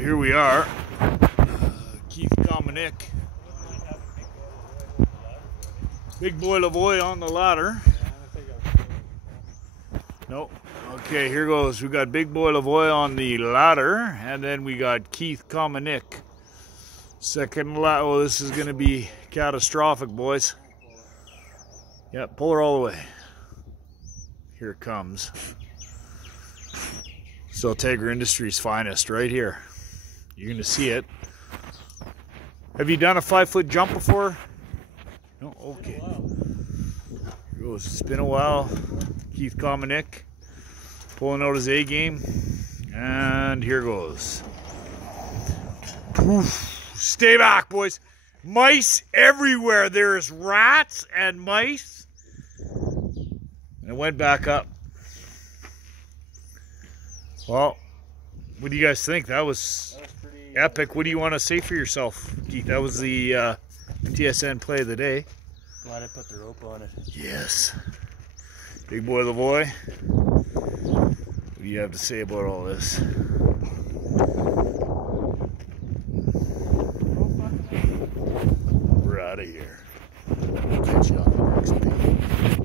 here we are. Keith Dominic. Big boy Lavoie on the ladder. Nope. Okay, here goes. We got Big Boy Lavoie on the ladder, and then we got Keith Dominic. Second ladder. Oh, this is going to be catastrophic, boys. Yeah, pull her all the way. Here it comes. So Tegra Industries' finest right here. You're going to see it. Have you done a 5-foot jump before? No? Okay. Here goes. It's been a while. Keith Dominic pulling out his A game. And here goes. Poof. Stay back, boys. Mice everywhere. There's rats and mice. And it went back up. Well, what do you guys think? That was pretty epic. What do you want to say for yourself, Keith? That was the TSN play of the day. Glad I put the rope on it. Yes. Big boy Lavoie. What do you have to say about all this? We're out of here. Catch you on the next video.